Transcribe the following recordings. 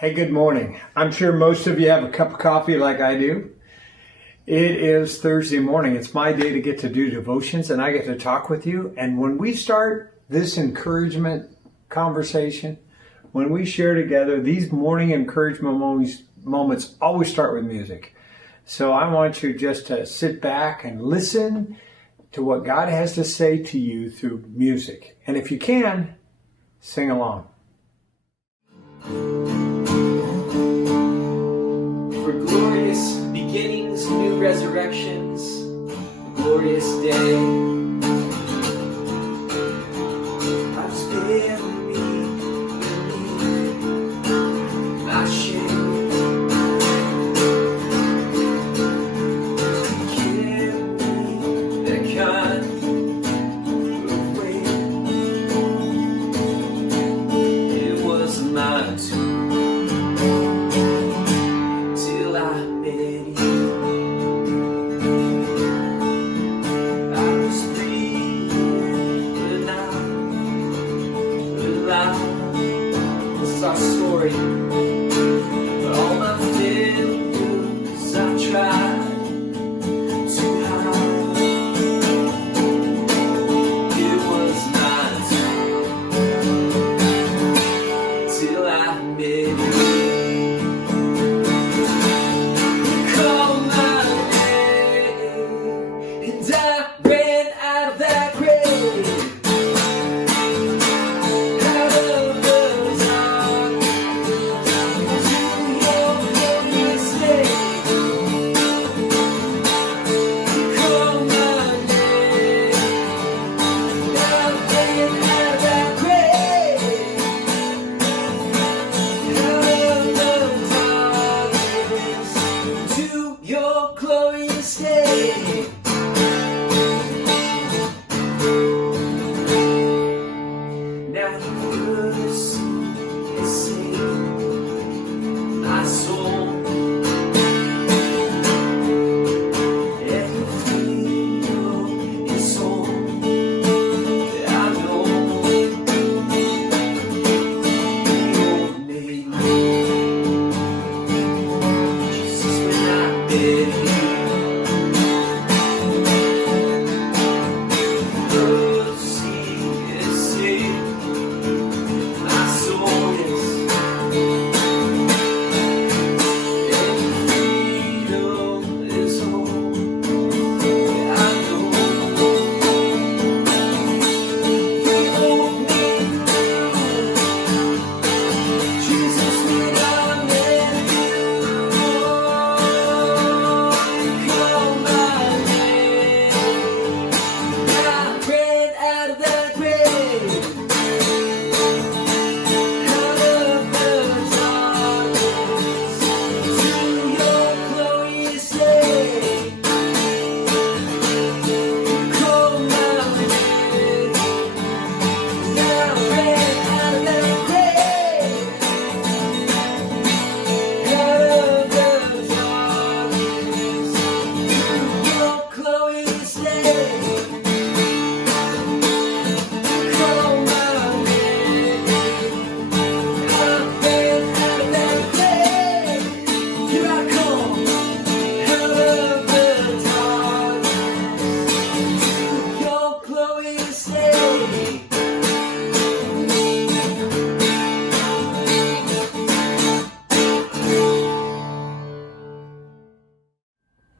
Hey, good morning. I'm sure most of you have a cup of coffee like I do. It is Thursday morning. It's my day to get to do devotions and I get to talk with you. And when we start this encouragement conversation, when we share together, these morning encouragement moments always start with music. So I want you just to sit back and listen to what God has to say to you through music. And if you can, sing along. For glorious beginnings, new resurrections, a glorious day. I've spared me, my shame. Carry me that kind of way. It was mine too. Our story, all my failures I tried to hide. It was not till I met you. You called my name, and I ran out of that grave. Your glorious day. Now your mercy has saved my soul, and your freedom is all that I know. Your name, Jesus, when I met you.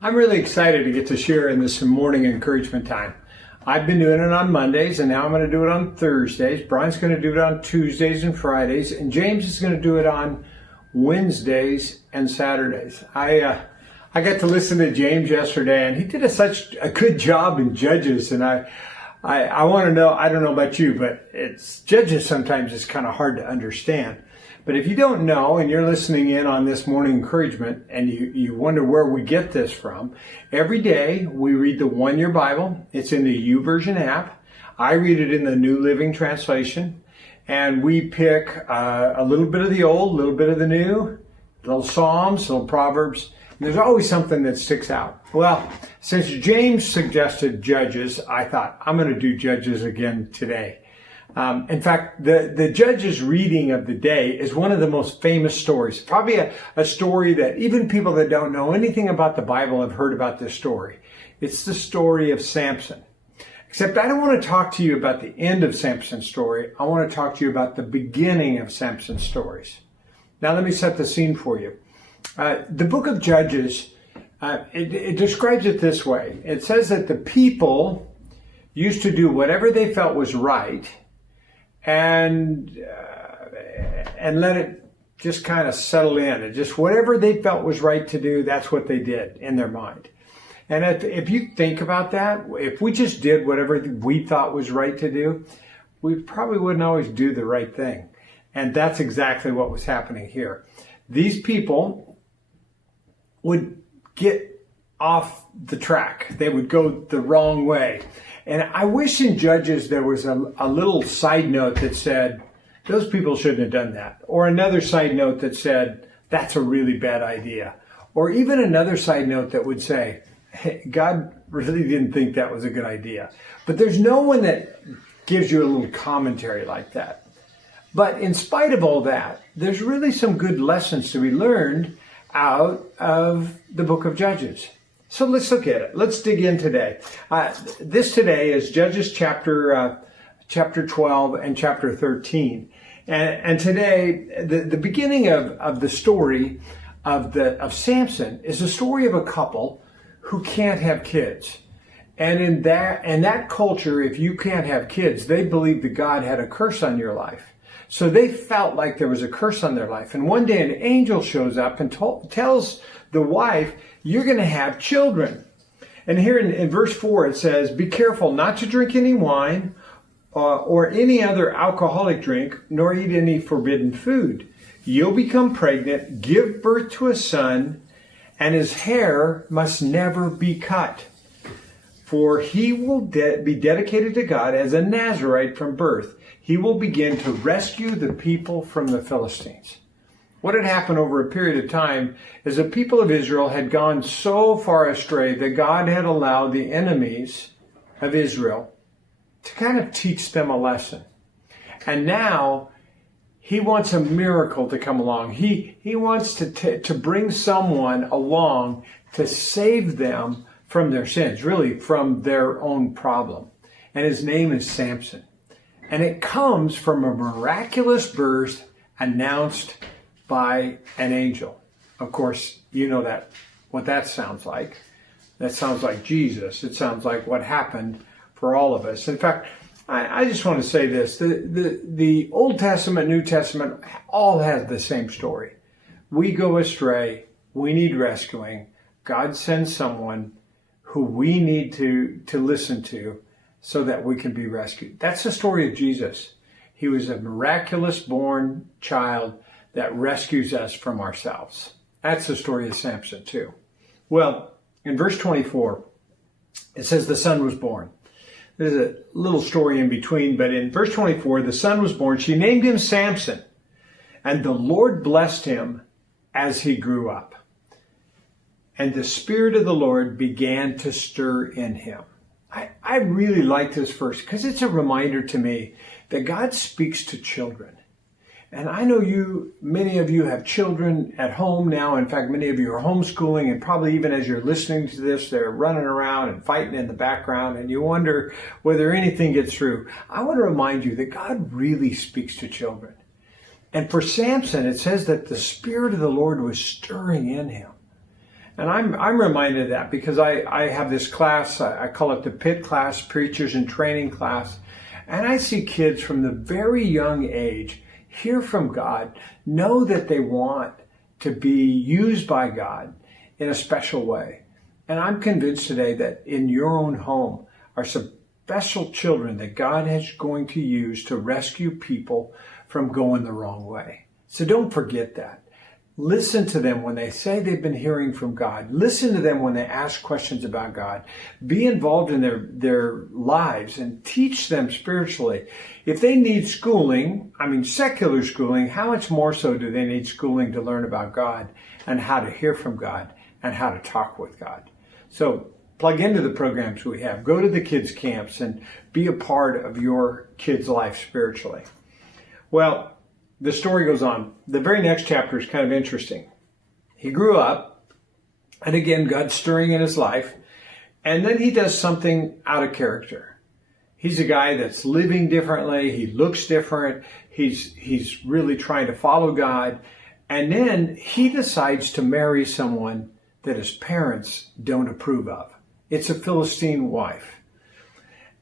I'm really excited to get to share in this morning encouragement time. I've been doing it on Mondays, and now I'm going to do it on Thursdays. Brian's going to do it on Tuesdays and Fridays, and James is going to do it on Wednesdays and Saturdays. I got to listen to James yesterday, and he did such a good job in Judges, and I want to know, I don't know about you, but Judges sometimes is kind of hard to understand. But if you don't know and you're listening in on this morning encouragement and you wonder where we get this from, every day we read the One Year Bible. It's in the YouVersion app. I read it in the New Living Translation. And we pick a little bit of the old, a little bit of the new, little Psalms, little Proverbs. And there's always something that sticks out. Well, since James suggested Judges, I thought I'm going to do Judges again today. In fact, the judge's reading of the day is one of the most famous stories. Probably a story that even people that don't know anything about the Bible have heard about this story. It's the story of Samson. Except I don't want to talk to you about the end of Samson's story. I want to talk to you about the beginning of Samson's stories. Now let me set the scene for you. The book of Judges, it describes it this way. It says that the people used to do whatever they felt was right and let it just kind of settle in. And just whatever they felt was right to do, that's what they did in their mind. And if you think about that, if we just did whatever we thought was right to do, we probably wouldn't always do the right thing. And that's exactly what was happening here. These people would get off the track. They would go the wrong way. And I wish in Judges there was a little side note that said, those people shouldn't have done that. Or another side note that said, that's a really bad idea. Or even another side note that would say, hey, God really didn't think that was a good idea. But there's no one that gives you a little commentary like that. But in spite of all that, there's really some good lessons to be learned out of the book of Judges. So let's look at it. Let's dig in today. This today is Judges chapter 12 and chapter 13. And today, the beginning of the story of Samson is a story of a couple who can't have kids. And in that culture, if you can't have kids, they believe that God had a curse on your life. So they felt like there was a curse on their life. And one day an angel shows up and tells the wife, you're going to have children. And here in verse 4 it says, be careful not to drink any wine or any other alcoholic drink, nor eat any forbidden food. You'll become pregnant, give birth to a son, and his hair must never be cut. For he will be dedicated to God as a Nazirite from birth. He will begin to rescue the people from the Philistines. What had happened over a period of time is the people of Israel had gone so far astray that God had allowed the enemies of Israel to kind of teach them a lesson. And now he wants a miracle to come along. He wants to bring someone along to save them from their sins, really from their own problem. And his name is Samson. And it comes from a miraculous birth announced by an angel. Of course, you know what that sounds like. That sounds like Jesus. It sounds like what happened for all of us. In fact, I just want to say this. The Old Testament, New Testament, all have the same story. We go astray. We need rescuing. God sends someone who we need to listen to so that we can be rescued. That's the story of Jesus. He was a miraculous born child that rescues us from ourselves. That's the story of Samson too. Well, in verse 24, it says the son was born. There's a little story in between, but in verse 24, the son was born. She named him Samson, and the Lord blessed him as he grew up. And the Spirit of the Lord began to stir in him. I really like this verse because it's a reminder to me that God speaks to children. And I know many of you have children at home now. In fact, many of you are homeschooling, and probably even as you're listening to this, they're running around and fighting in the background, and you wonder whether anything gets through. I want to remind you that God really speaks to children. And for Samson, it says that the Spirit of the Lord was stirring in him. And I'm reminded of that because I have this class, I call it the PIT class, Preachers in Training class. And I see kids from the very young age hear from God, know that they want to be used by God in a special way. And I'm convinced today that in your own home are some special children that God is going to use to rescue people from going the wrong way. So don't forget that. Listen to them when they say they've been hearing from God. Listen to them when they ask questions about God. Be involved in their lives and teach them spiritually. If they need schooling, secular schooling, how much more so do they need schooling to learn about God and how to hear from God and how to talk with God? So Plug into the programs we have. Go to the kids' camps and be a part of your kid's life spiritually. Well, the story goes on. The very next chapter is kind of interesting. He grew up, and again, God's stirring in his life, and then he does something out of character. He's a guy that's living differently. He looks different. He's really trying to follow God. And then he decides to marry someone that his parents don't approve of. It's a Philistine wife.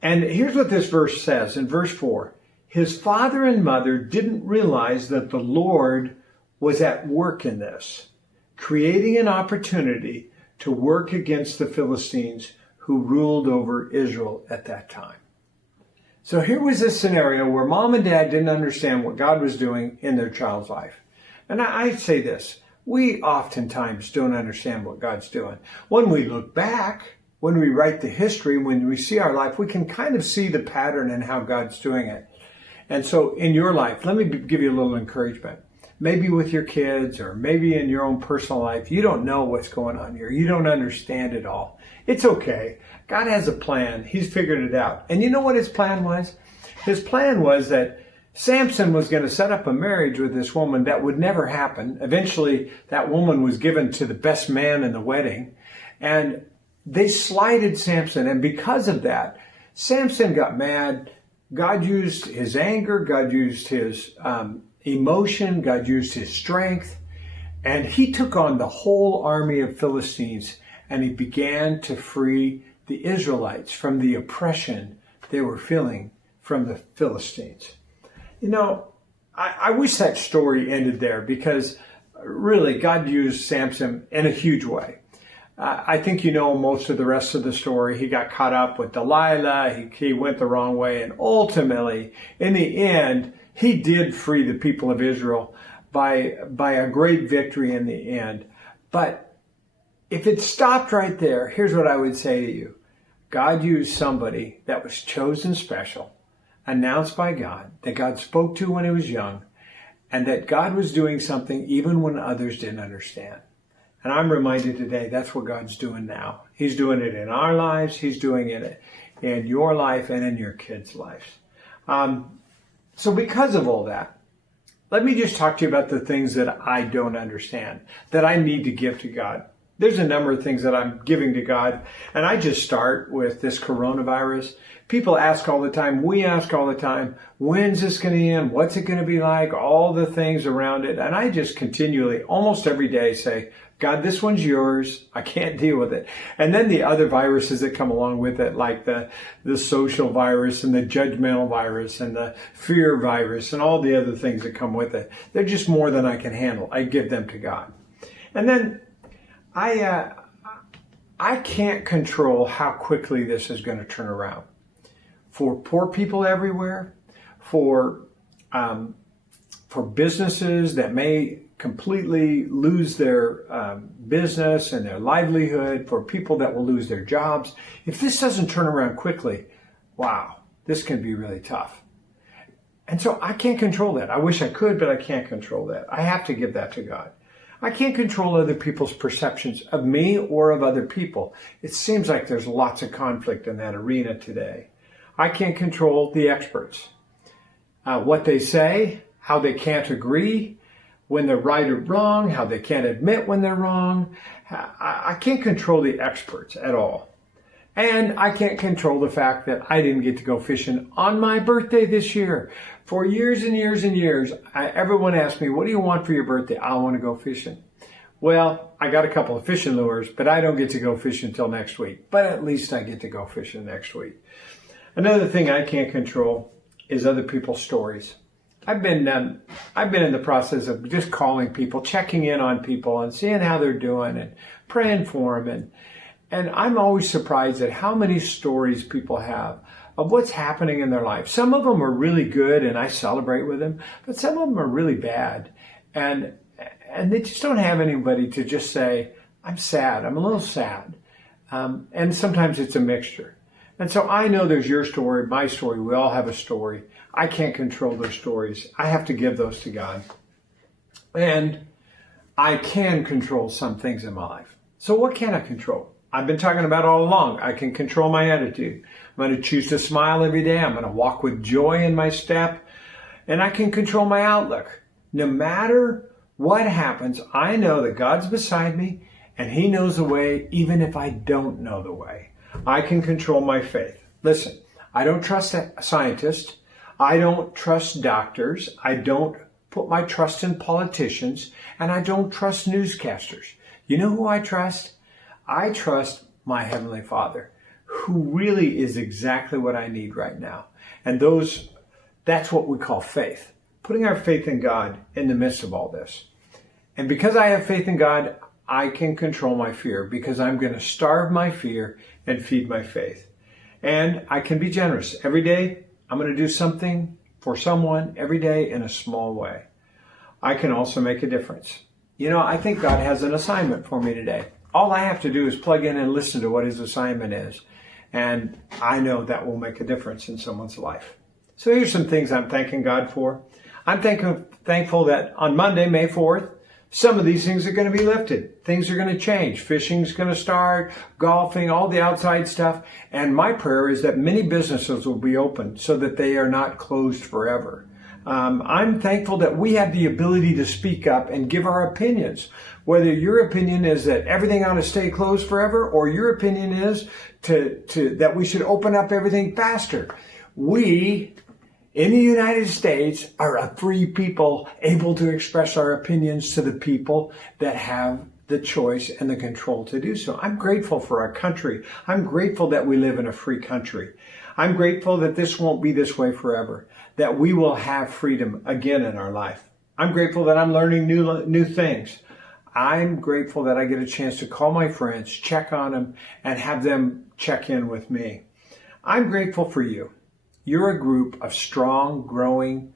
And here's what this verse says in verse 4. His father and mother didn't realize that the Lord was at work in this, creating an opportunity to work against the Philistines who ruled over Israel at that time. So here was this scenario where mom and dad didn't understand what God was doing in their child's life. And I say this, we oftentimes don't understand what God's doing. When we look back, when we write the history, when we see our life, we can kind of see the pattern and how God's doing it. And so in your life, let me give you a little encouragement. Maybe with your kids or maybe in your own personal life, you don't know what's going on here. You don't understand it all. It's okay. God has a plan. He's figured it out. And you know what his plan was? His plan was that Samson was going to set up a marriage with this woman that would never happen. Eventually, that woman was given to the best man in the wedding. And they slighted Samson. And because of that, Samson got mad. God used his anger. God used his emotion. God used his strength. And he took on the whole army of Philistines. And he began to free the Israelites from the oppression they were feeling from the Philistines. You know, I wish that story ended there because really God used Samson in a huge way. I think you know most of the rest of the story. He got caught up with Delilah. He went the wrong way. And ultimately, in the end, he did free the people of Israel by a great victory in the end. But if it stopped right there, here's what I would say to you. God used somebody that was chosen special, announced by God, that God spoke to when he was young, and that God was doing something even when others didn't understand. And I'm reminded today that's what God's doing now. He's doing it in our lives. He's doing it in your life and in your kids' lives. So because of all that, let me just talk to you about the things that I don't understand, that I need to give to God. There's a number of things that I'm giving to God, and I just start with this coronavirus. People ask all the time, we ask all the time, when's this going to end? What's it going to be like? All the things around it. And I just continually, almost every day say, God, this one's yours. I can't deal with it. And then the other viruses that come along with it, like the social virus and the judgmental virus and the fear virus and all the other things that come with it. They're just more than I can handle. I give them to God. And then I can't control how quickly this is going to turn around. For poor people everywhere, for businesses that may completely lose their business and their livelihood, for people that will lose their jobs. If this doesn't turn around quickly, wow, this can be really tough. And so I can't control that. I wish I could, but I can't control that. I have to give that to God. I can't control other people's perceptions of me or of other people. It seems like there's lots of conflict in that arena today. I can't control the experts. What they say, how they can't agree, when they're right or wrong, how they can't admit when they're wrong. I can't control the experts at all. And I can't control the fact that I didn't get to go fishing on my birthday this year. For years and years and years, everyone asked me, what do you want for your birthday? I want to go fishing. Well, I got a couple of fishing lures, but I don't get to go fishing until next week. But at least I get to go fishing next week. Another thing I can't control is other people's stories. I've been in the process of just calling people, checking in on people and seeing how they're doing and praying for them. And I'm always surprised at how many stories people have of what's happening in their life. Some of them are really good and I celebrate with them, but some of them are really bad. And they just don't have anybody to just say, I'm sad, I'm a little sad. And sometimes it's a mixture. And so I know there's your story, my story, we all have a story. I can't control those stories. I have to give those to God. And I can control some things in my life. So what can I control? I've been talking about all along. I can control my attitude. I'm going to choose to smile every day. I'm going to walk with joy in my step. And I can control my outlook. No matter what happens, I know that God's beside me and He knows the way, even if I don't know the way. I can control my faith. Listen, I don't trust scientists. I don't trust doctors. I don't put my trust in politicians. And I don't trust newscasters. You know who I trust? I trust my Heavenly Father, who really is exactly what I need right now. And that's what we call faith. Putting our faith in God in the midst of all this. And because I have faith in God, I can control my fear because I'm going to starve my fear and feed my faith. And I can be generous. Every day, I'm going to do something for someone every day in a small way. I can also make a difference. You know, I think God has an assignment for me today. All I have to do is plug in and listen to what His assignment is. And I know that will make a difference in someone's life. So here's some things I'm thanking God for. I'm thankful that on Monday, May 4th, some of these things are going to be lifted. Things are going to change. Fishing's going to start, golfing, all the outside stuff. And my prayer is that many businesses will be open so that they are not closed forever. I'm thankful that we have the ability to speak up and give our opinions. Whether your opinion is that everything ought to stay closed forever, or your opinion is that we should open up everything faster. We, in the United States, are a free people able to express our opinions to the people that have the choice and the control to do so. I'm grateful for our country. I'm grateful that we live in a free country. I'm grateful that this won't be this way forever, that we will have freedom again in our life. I'm grateful that I'm learning new things. I'm grateful that I get a chance to call my friends, check on them, and have them check in with me. I'm grateful for you. You're a group of strong, growing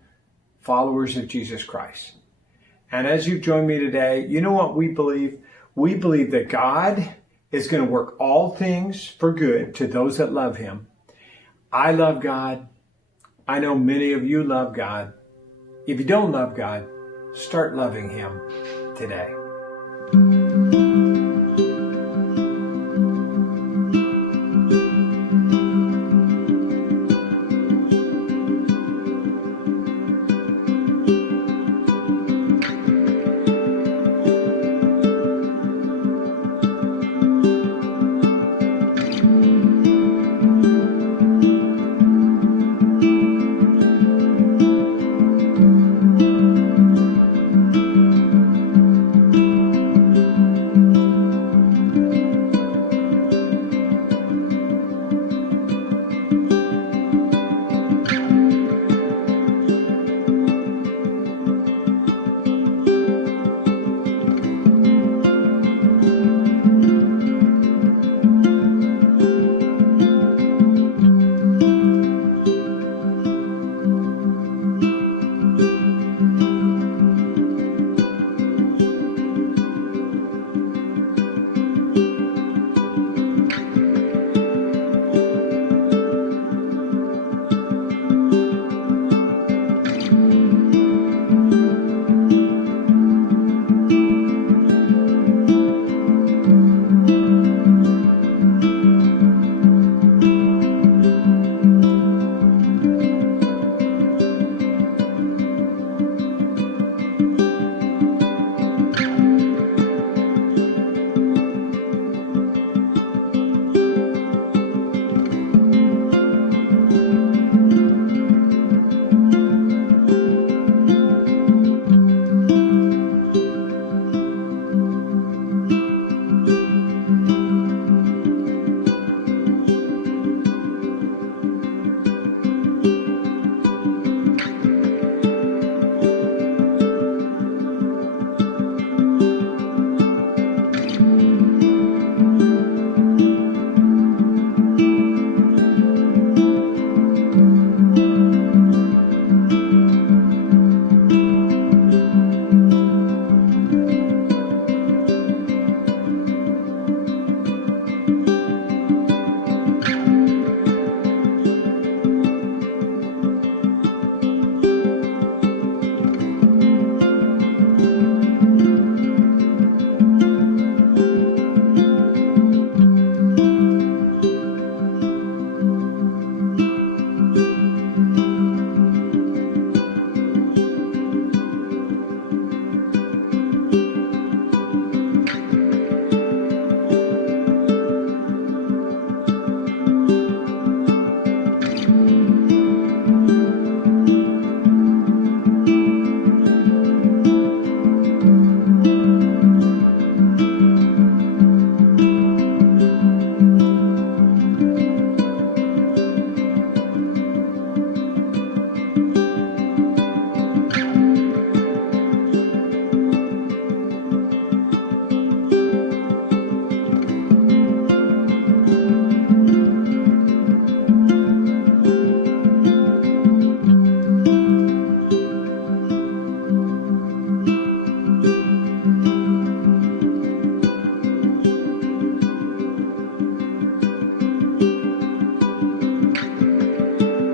followers of Jesus Christ. And as you've joined me today, you know what we believe? We believe that God is going to work all things for good to those that love Him. I love God. I know many of you love God. If you don't love God, start loving Him today.